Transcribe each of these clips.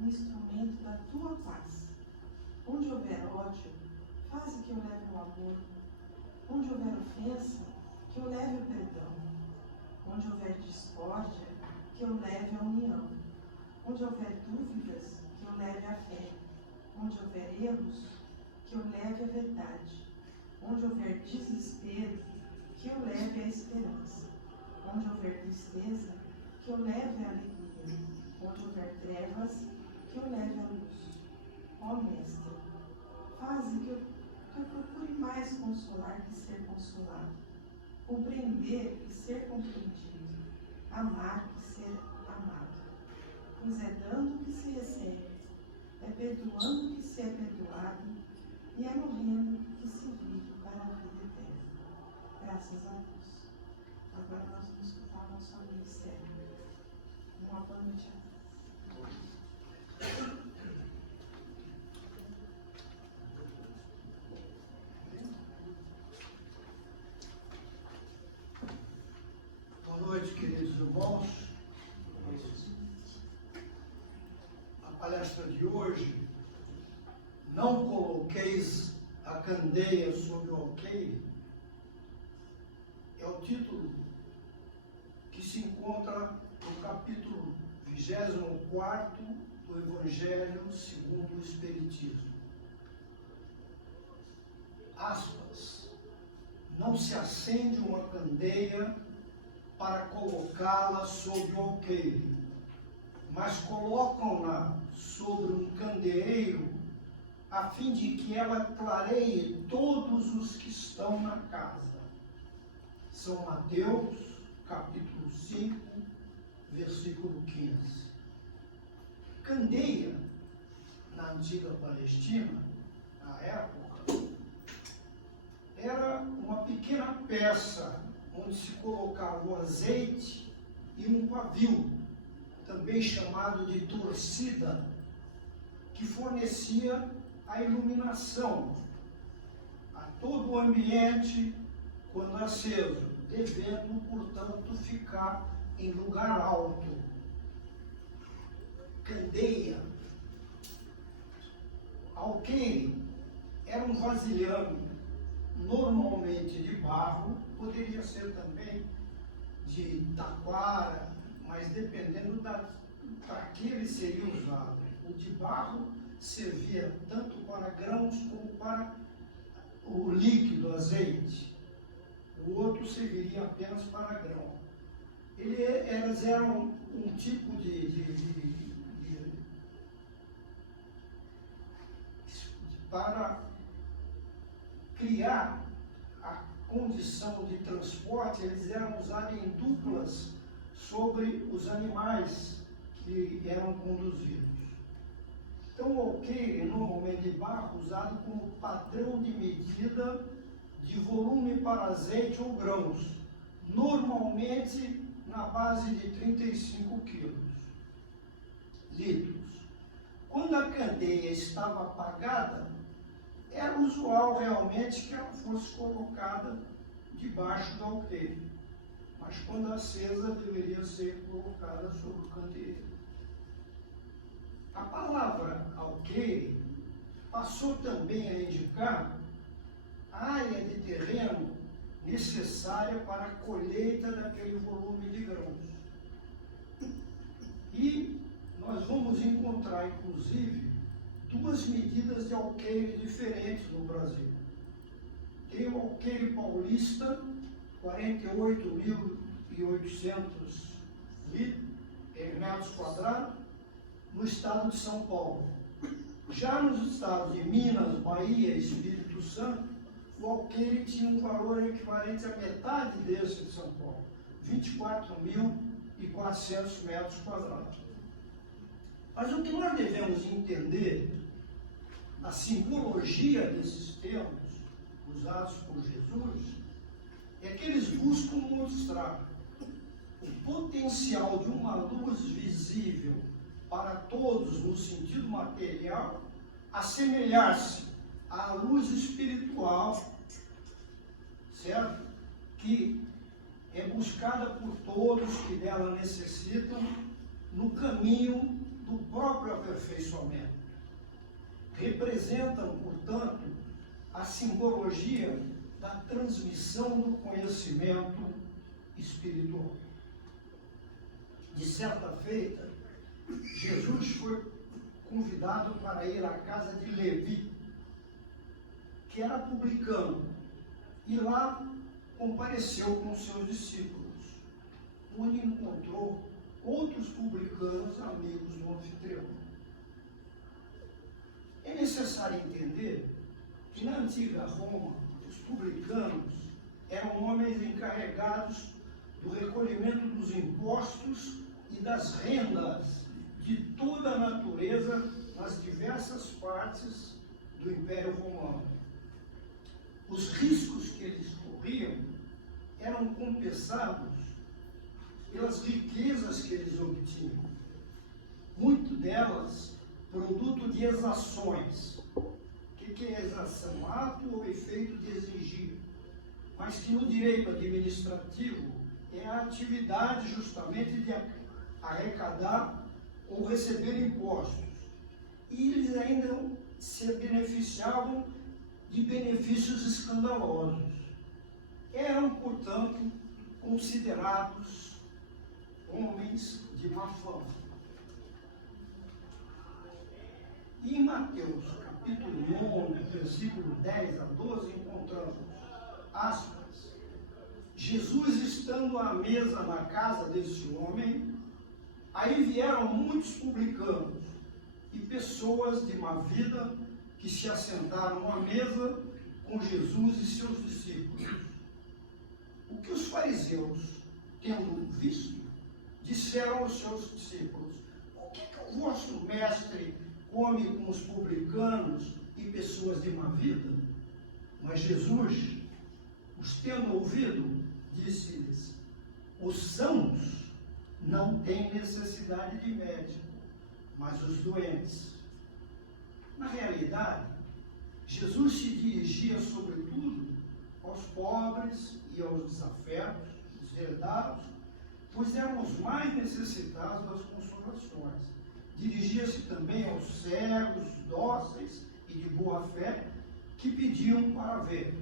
um instrumento da tua paz. Onde houver ódio, faze que eu leve o amor. Onde houver ofensa, que eu leve o perdão. Onde houver discórdia, que eu leve a união. Onde houver dúvidas, que eu leve a fé. Onde houver erros, que eu leve a verdade. Onde houver desespero, que eu leve a esperança. Onde houver tristeza, que eu leve a alegria. Onde houver trevas, que eu leve a luz. Ó Mestre, faze que eu procure mais consolar que ser consolado, compreender que ser compreendido, amar que ser amado. Pois é dando que se recebe, é perdoando que se é perdoado, e é morrendo que se vive para a vida eterna. Graças a Deus. Agora nós vamos escutar o nosso amigo Sérgio. Uma boa noite a todos. Boa noite, queridos irmãos. A palestra de hoje, não coloqueis a candeia sobre o alqueire, é o título que se encontra no capítulo 24 do Evangelho segundo o Espiritismo. Aspas. Não se acende uma candeia para colocá-la sobre o alqueire, mas colocam-na sobre um candeeiro, a fim de que ela clareie todos os que estão na casa. São Mateus, capítulo 5, versículo 15. Candeia, na antiga Palestina, na época, era uma pequena peça onde se colocava o azeite e um pavio, também chamado de torcida, que fornecia a iluminação a todo o ambiente quando aceso, devendo, portanto, ficar em lugar alto. Candeia. Alqueire era um vasilhame, normalmente de barro, poderia ser também de taquara, mas dependendo para que ele seria usado. O de barro servia tanto para grãos como para o líquido, azeite. O outro serviria apenas para grão. Elas eram um tipo para criar a condição de transporte, eles eram usados em duplas sobre os animais que eram conduzidos. Então, o alqueire, normalmente de barro, usado como padrão de medida de volume para azeite ou grãos, normalmente na base de 35 litros. Quando a candeia estava apagada, era usual realmente que ela fosse colocada debaixo do alqueire, mas quando acesa deveria ser colocada sobre o candeeiro. A palavra alqueire passou também a indicar a área de terreno necessária para a colheita daquele volume de grãos. E nós vamos encontrar, inclusive, duas medidas de alqueire diferentes no Brasil. Tem o alqueire paulista, 48.800 metros quadrados, no estado de São Paulo. Já nos estados de Minas, Bahia e Espírito Santo, o alqueire tinha um valor equivalente à metade desse de São Paulo, 24.400 metros quadrados. Mas o que nós devemos entender, a simbologia desses termos usados por Jesus, é que eles buscam mostrar o potencial de uma luz visível para todos no sentido material, assemelhar-se à luz espiritual, certo? Que é buscada por todos que dela necessitam no caminho do próprio aperfeiçoamento. Representam, portanto, a simbologia da transmissão do conhecimento espiritual. De certa feita, Jesus foi convidado para ir à casa de Levi, que era publicano, e lá compareceu com seus discípulos, onde encontrou outros publicanos amigos do anfitrião. É necessário entender que na antiga Roma, os publicanos eram homens encarregados do recolhimento dos impostos e das rendas de toda a natureza nas diversas partes do Império Romano. Os riscos que eles corriam eram compensados pelas riquezas que eles obtinham, muito delas produto de exações. O que é exação? Ato ou efeito de exigir, mas que no direito administrativo é a atividade justamente de arrecadar ou receber impostos. E eles ainda se beneficiavam de benefícios escandalosos. Eram, portanto, considerados homens de má fama. E em Mateus, capítulo 9, versículo 10 a 12, encontramos, aspas, Jesus estando à mesa na casa desse homem, aí vieram muitos publicanos e pessoas de má vida que se assentaram à mesa com Jesus e seus discípulos. O que os fariseus, tendo visto, disseram aos seus discípulos, o que o vosso mestre come com os publicanos e pessoas de má vida? Mas Jesus, os tendo ouvido, disse-lhes, os sãos não têm necessidade de médico, mas os doentes. Na realidade, Jesus se dirigia sobretudo aos pobres e aos desafetos, deserdados, pois eram os mais necessitados das consolações. Dirigia-se também aos cegos, dóceis e de boa fé, que pediam para ver,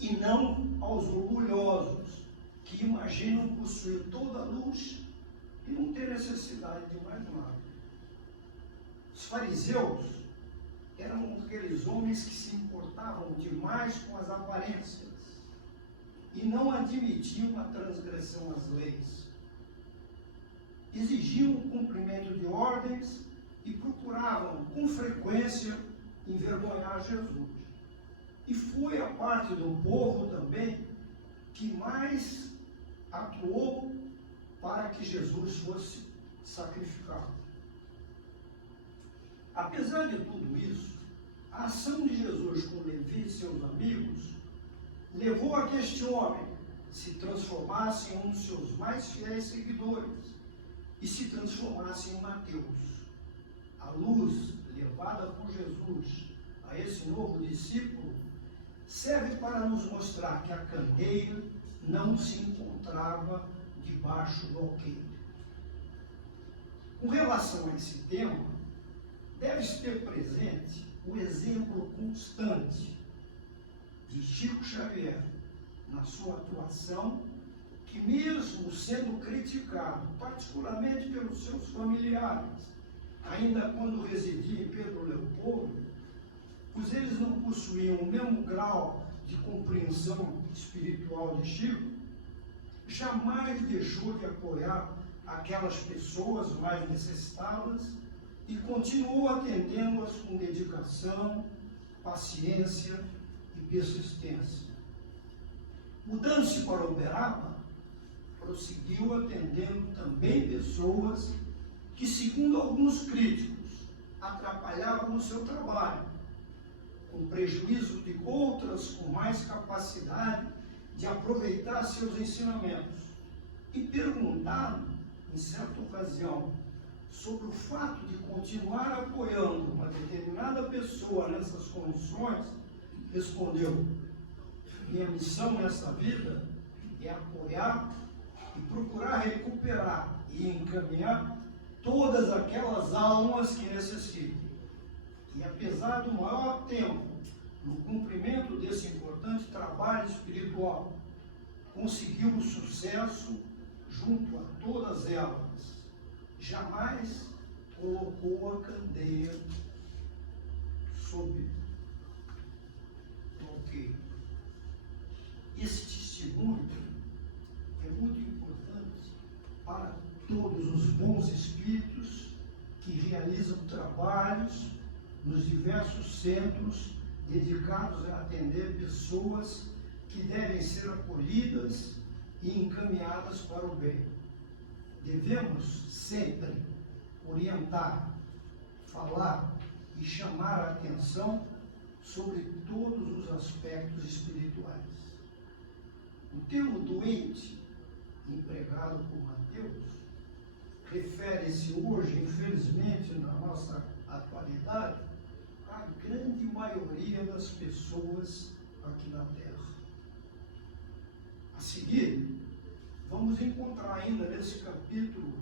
e não aos orgulhosos, que imaginam possuir toda a luz e não ter necessidade de mais nada. Os fariseus eram aqueles homens que se importavam demais com as aparências e não admitiam a transgressão às leis. Exigiam o cumprimento de ordens e procuravam, com frequência, envergonhar Jesus. E foi a parte do povo também que mais atuou para que Jesus fosse sacrificado. Apesar de tudo isso, a ação de Jesus com Levi e seus amigos levou a que este homem se transformasse em um dos seus mais fiéis seguidores e se transformasse em Mateus. A luz levada por Jesus a esse novo discípulo serve para nos mostrar que a candeia não se encontrava debaixo do alqueire. Com relação a esse tema, deve-se ter presente o exemplo constante de Chico Xavier na sua atuação, que mesmo sendo criticado, particularmente pelos seus familiares, ainda quando residia em Pedro Leopoldo, pois eles não possuíam o mesmo grau de compreensão espiritual de Chico, jamais deixou de apoiar aquelas pessoas mais necessitadas e continuou atendendo-as com dedicação, paciência e persistência. Mudando-se para Uberaba, prosseguiu atendendo também pessoas que, segundo alguns críticos, atrapalhavam o seu trabalho, com prejuízo de outras com mais capacidade de aproveitar seus ensinamentos. E perguntado, em certa ocasião, sobre o fato de continuar apoiando uma determinada pessoa nessas condições, respondeu: minha missão nessa vida é apoiar e procurar recuperar e encaminhar todas aquelas almas que necessitem. E apesar do maior tempo no cumprimento desse importante trabalho espiritual, conseguiu o sucesso junto a todas elas. Jamais colocou a candeia sob bloqueio. Esse testemunho é muito importante para todos os bons espíritos que realizam trabalhos nos diversos centros dedicados a atender pessoas que devem ser acolhidas e encaminhadas para o bem. Devemos sempre orientar, falar e chamar a atenção sobre todos os aspectos espirituais. O termo doente, empregado por Mateus, refere-se hoje, infelizmente, na nossa atualidade, à grande maioria das pessoas aqui na Terra. A seguir, vamos encontrar ainda nesse capítulo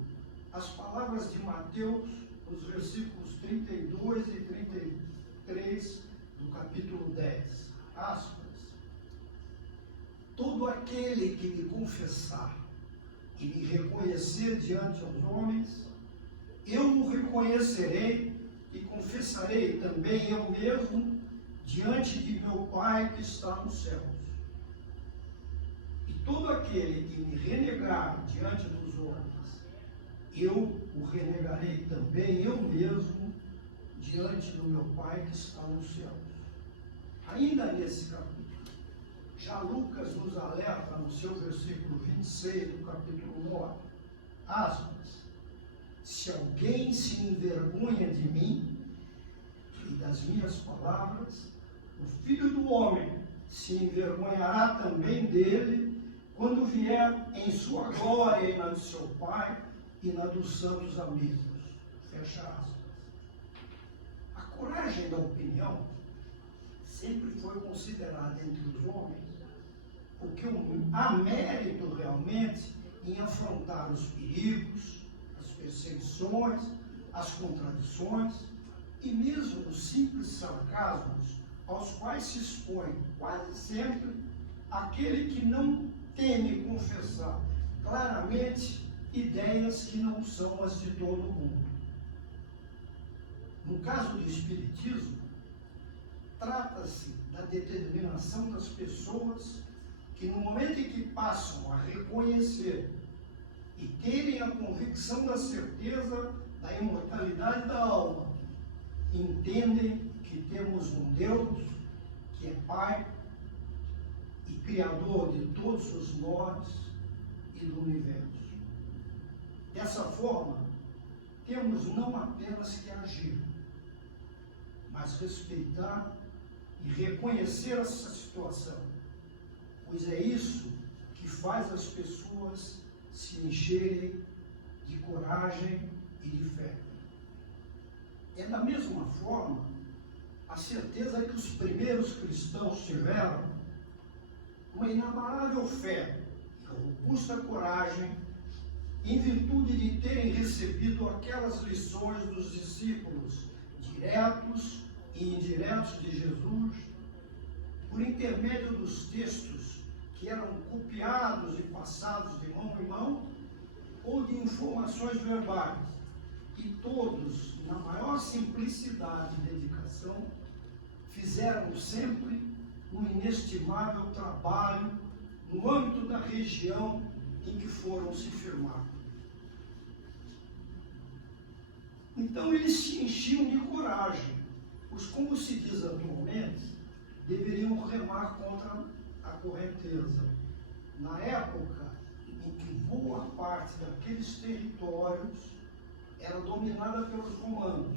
as palavras de Mateus, nos versículos 32 e 33 do capítulo 10. Aspas. Todo aquele que me confessar e me reconhecer diante aos homens, eu o reconhecerei e confessarei também eu mesmo diante de meu Pai que está nos céus. E todo aquele que me renegar diante dos homens, eu o renegarei também eu mesmo diante do meu Pai que está nos céus. Ainda nesse capítulo, já Lucas nos alerta no seu versículo 26 do capítulo 9, aspas, se alguém se envergonha de mim e das minhas palavras, o Filho do Homem se envergonhará também dele quando vier em sua glória e na de seu Pai e na dos santos amigos. Fecha aspas. A coragem da opinião sempre foi considerada entre os homens porque há mérito realmente em afrontar os perigos, as perseguições, as contradições e mesmo os simples sarcasmos aos quais se expõe quase sempre aquele que não teme confessar claramente ideias que não são as de todo mundo. No caso do Espiritismo, trata-se da determinação das pessoas que no momento em que passam a reconhecer e terem a convicção da certeza da imortalidade da alma, entendem que temos um Deus que é Pai e Criador de todos os nós e do universo. Dessa forma, temos não apenas que agir, mas respeitar e reconhecer essa situação, pois é isso que faz as pessoas se encherem de coragem e de fé. É da mesma forma a certeza que os primeiros cristãos tiveram, uma inabalável fé e robusta coragem, em virtude de terem recebido aquelas lições dos discípulos diretos e indiretos de Jesus, por intermédio dos textos que eram copiados e passados de mão em mão, ou de informações verbais, e todos, na maior simplicidade e dedicação, fizeram sempre um inestimável trabalho no âmbito da região em que foram se firmar. Então eles se enchiam de coragem, pois, como se diz atualmente, deveriam remar contra a correnteza. Na época em que boa parte daqueles territórios era dominada pelos romanos,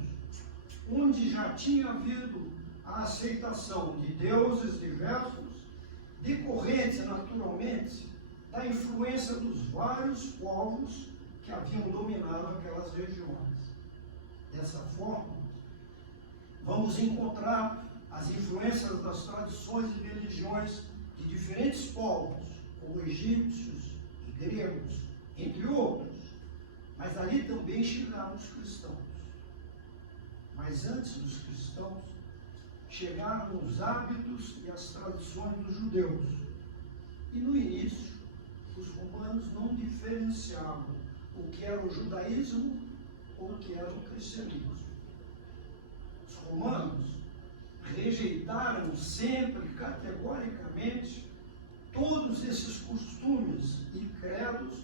onde já tinha havido a aceitação de deuses diversos, decorrente naturalmente da influência dos vários povos que haviam dominado aquelas regiões. Dessa forma, vamos encontrar as influências das tradições e religiões de diferentes povos, como egípcios e gregos, entre outros, Mas ali também chegaram os cristãos. Mas antes dos cristãos, chegaram os hábitos e as tradições dos judeus. E no início, os romanos não diferenciavam o que era o judaísmo ou o que era o cristianismo. Os romanos rejeitaram sempre, categoricamente, todos esses costumes e credos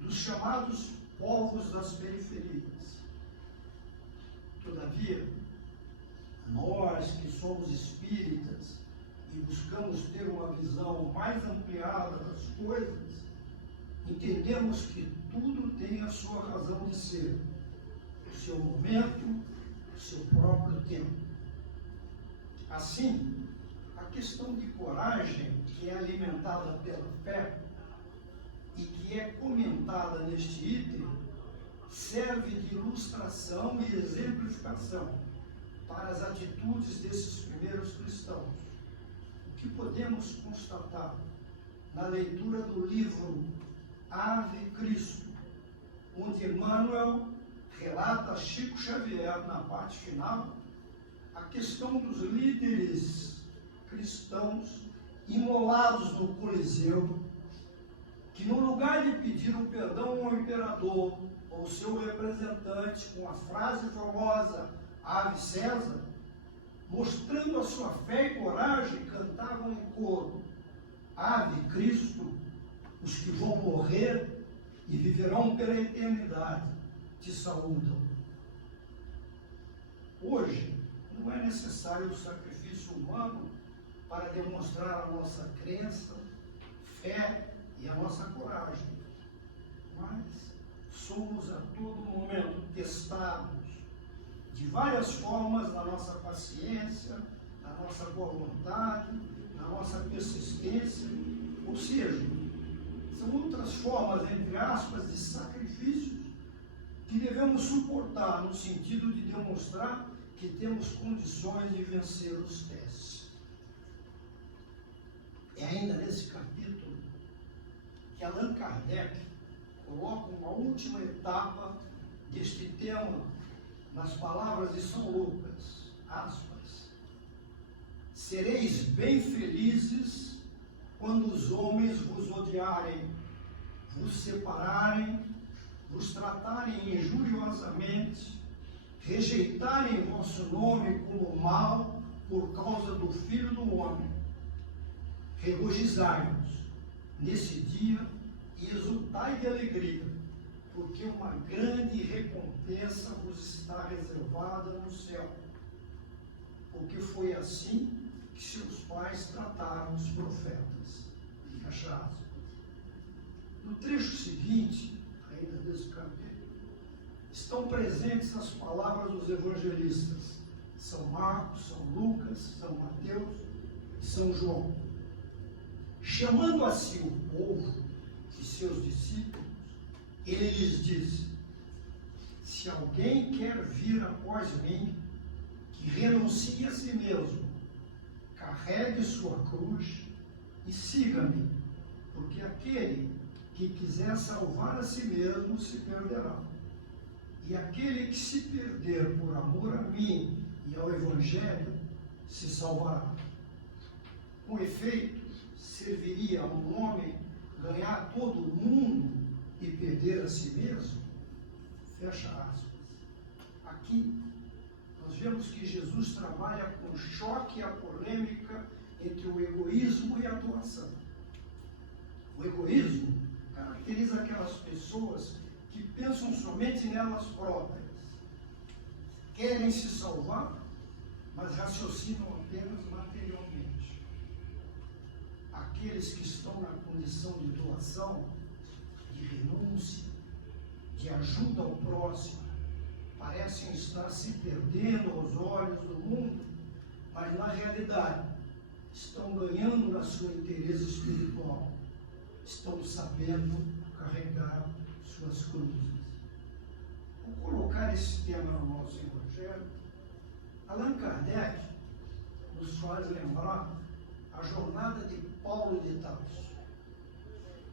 dos chamados povos das periferias. Todavia, nós que somos espíritas e buscamos ter uma visão mais ampliada das coisas, entendemos que tudo tem a sua razão de ser, o seu momento, o seu próprio tempo. Assim, a questão de coragem, que é alimentada pela fé e que é comentada neste item, serve de ilustração e exemplificação para as atitudes desses primeiros cristãos. O que podemos constatar na leitura do livro Ave Cristo, onde Emmanuel relata a Chico Xavier, na parte final, a questão dos líderes cristãos imolados no Coliseu, que no lugar de pedir o perdão ao imperador ou seu representante com a frase famosa Ave César, mostrando a sua fé e coragem, cantavam em coro: Ave Cristo, os que vão morrer e viverão pela eternidade te saúdam. Hoje, não é necessário o sacrifício humano para demonstrar a nossa crença, fé e a nossa coragem. Mas somos a todo momento testados de várias formas na nossa paciência, na nossa boa vontade, na nossa persistência, ou seja, são outras formas, entre aspas, de sacrifícios que devemos suportar no sentido de demonstrar que temos condições de vencer os testes. É ainda nesse capítulo que Allan Kardec coloca uma última etapa deste tema nas palavras de São Lucas, aspas: sereis bem felizes quando os homens vos odiarem, vos separarem, vos tratarem injuriosamente, rejeitarem vosso nome como mal por causa do Filho do Homem. Regozijai-vos nesse dia e exultai de alegria, porque uma grande recompensa vos está reservada no céu. Porque foi assim que seus pais trataram os profetas. Fecha aspas. No trecho seguinte, ainda desse capítulo, estão presentes as palavras dos evangelistas São Marcos, São Lucas, São Mateus e São João. Chamando a si o povo e seus discípulos, ele lhes disse: se alguém quer vir após mim, que renuncie a si mesmo, carregue sua cruz e siga-me, porque aquele que quiser salvar a si mesmo se perderá. E aquele que se perder por amor a mim e ao Evangelho se salvará. Com efeito, serviria a um homem ganhar todo o mundo e perder a si mesmo? Fecha aspas. Aqui, nós vemos que Jesus trabalha com o choque e a polêmica entre o egoísmo e a doação. O egoísmo caracteriza aquelas pessoas que pensam somente nelas próprias, querem se salvar, mas raciocinam apenas materialmente. Aqueles que estão na condição de doação, de renúncia, de ajuda ao próximo, parecem estar se perdendo aos olhos do mundo, mas na realidade estão ganhando na sua inteireza espiritual, estão sabendo carregar suas cruzes. Ao colocar esse tema no nosso Evangelho, Allan Kardec nos faz lembrar a jornada de Paulo de Tarso.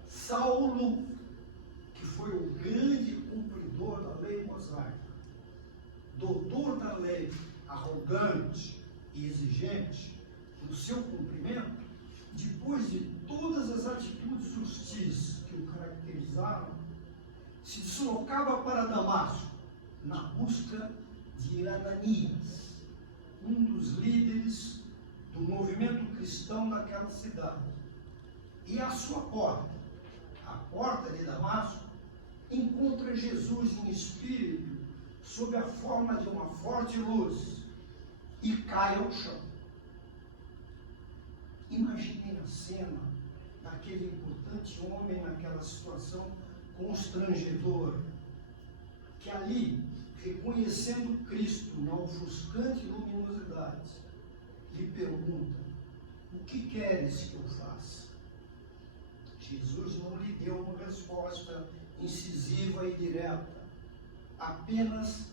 Saulo, que foi o grande cumpridor conhecedor da lei mosaica, doutor da lei, arrogante e exigente no seu cumprimento, depois de todas as atitudes hostis que o caracterizaram, se deslocava para Damasco na busca de Ananias, um dos líderes do movimento cristão daquela cidade. E à sua porta, a porta de Damasco, encontra Jesus em espírito, sob a forma de uma forte luz, e cai ao chão. Imaginem a cena daquele importante homem naquela situação constrangedora, que ali, reconhecendo Cristo na ofuscante luminosidade, lhe pergunta: o que queres que eu faça? Jesus não lhe deu uma resposta incisiva e direta, apenas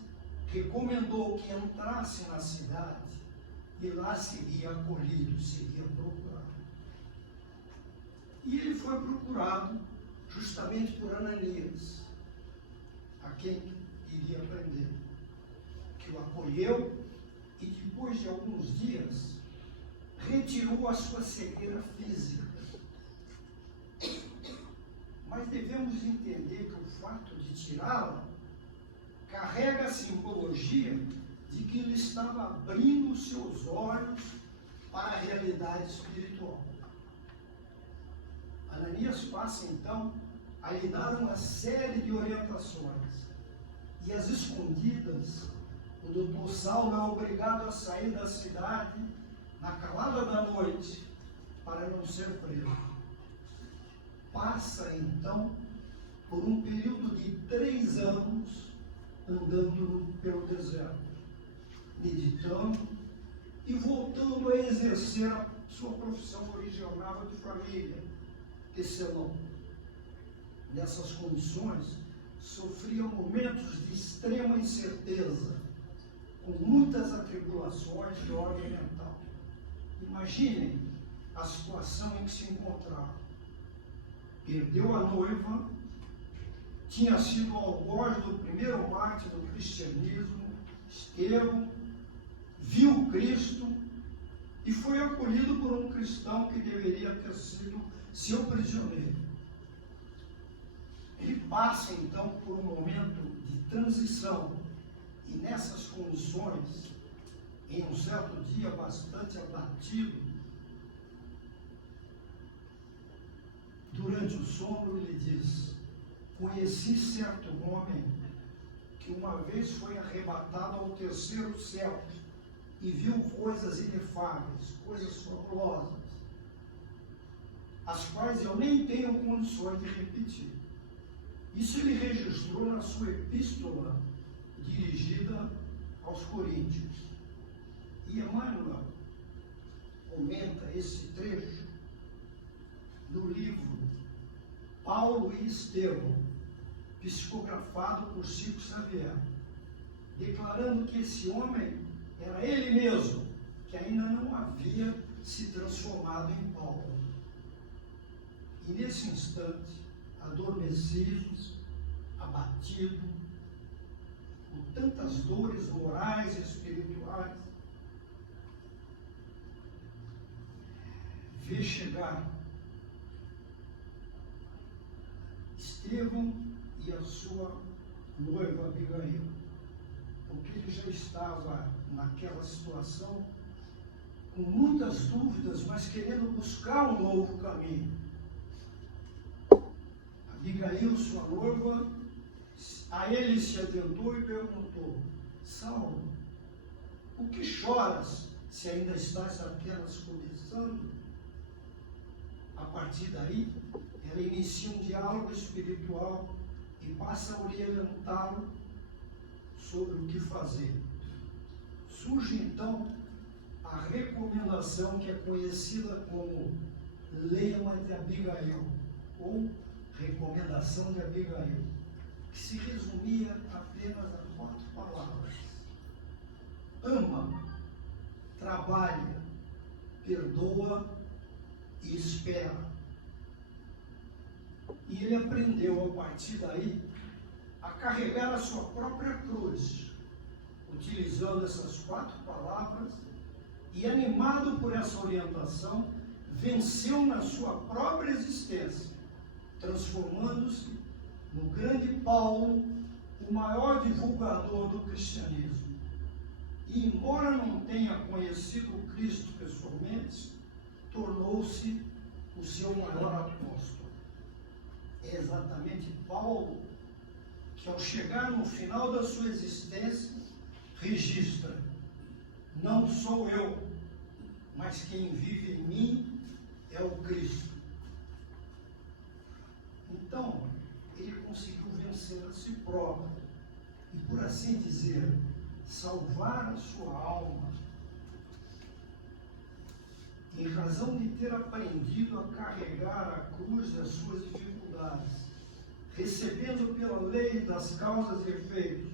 recomendou que entrasse na cidade e lá seria acolhido, seria procurado. E ele foi procurado justamente por Ananias, a quem iria prender, que o acolheu e depois de alguns dias retirou a sua cegueira física. Mas devemos entender que o fato de tirá-la carrega a simbologia de que ele estava abrindo os seus olhos para a realidade espiritual. Ananias passa então a lhe dar uma série de orientações, e as escondidas, o doutor Saulo é obrigado a sair da cidade na calada da noite para não ser preso. Passa então por um período de 3 anos andando pelo deserto, meditando e voltando a exercer a sua profissão original de família, tecelão. Nessas condições, sofria momentos de extrema incerteza, com muitas atribulações de ordem mental. Imaginem a situação em que se encontrava. Perdeu a noiva, tinha sido algoz do primeiro mártir do cristianismo, Estevão, viu Cristo e foi acolhido por um cristão que deveria ter sido seu prisioneiro. Ele passa então por um momento de transição e nessas condições, em um certo dia bastante abatido, durante o sono ele diz: conheci certo homem que uma vez foi arrebatado ao 3º céu e viu coisas inefáveis, coisas fabulosas, as quais eu nem tenho condições de repetir. Isso ele registrou na sua epístola dirigida aos Coríntios. E Emmanuel comenta esse trecho no livro Paulo e Estevão, psicografado por Chico Xavier, declarando que esse homem era ele mesmo, que ainda não havia se transformado em Paulo. E nesse instante, adormecido, abatido, com tantas dores morais e espirituais, vê chegar Estevão e a sua noiva Abigail, porque ele já estava naquela situação com muitas dúvidas, mas querendo buscar um novo caminho. Abigail, sua noiva, a ele se adiantou e perguntou: Saulo, o que choras se ainda estás apenas começando? A partir daí, ela inicia um diálogo espiritual e passa a orientá-lo sobre o que fazer. Surge então a recomendação que é conhecida como Lema de Abigail, ou Recomendação de Abigail, que se resumia apenas a 4 palavras: ama, trabalha, perdoa e espera. E ele aprendeu a partir daí a carregar a sua própria cruz, utilizando essas 4 palavras, e animado por essa orientação, venceu na sua própria existência, transformando-se no grande Paulo, o maior divulgador do cristianismo. E, embora não tenha conhecido o Cristo pessoalmente, tornou-se o seu maior apóstolo. É exatamente Paulo que, ao chegar no final da sua existência, registra: não sou eu, mas quem vive em mim é o Cristo. Então, ele conseguiu vencer a si próprio e, por assim dizer, salvar a sua alma, em razão de ter aprendido a carregar a cruz das suas dificuldades, recebendo pela lei das causas e efeitos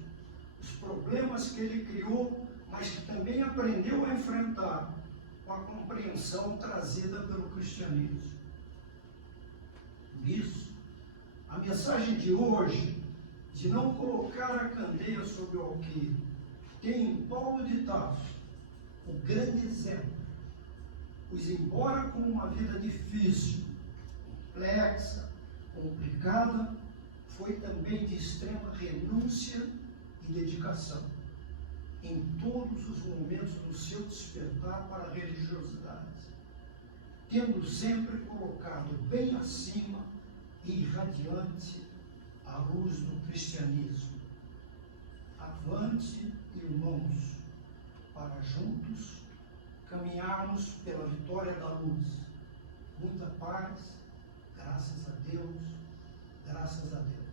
os problemas que ele criou, mas que também aprendeu a enfrentar com a compreensão trazida pelo cristianismo. Isso, a mensagem de hoje, de não colocar a candeia sobre o alqueire, tem em Paulo de Tarso o grande exemplo, pois, embora com uma vida difícil, complexa, complicada, foi também de extrema renúncia e dedicação em todos os momentos do seu despertar para a religiosidade, tendo sempre colocado bem acima e irradiante a luz do cristianismo. Avante, irmãos, para juntos caminharmos pela vitória da luz. Muita paz, graças a Deus, graças a Deus.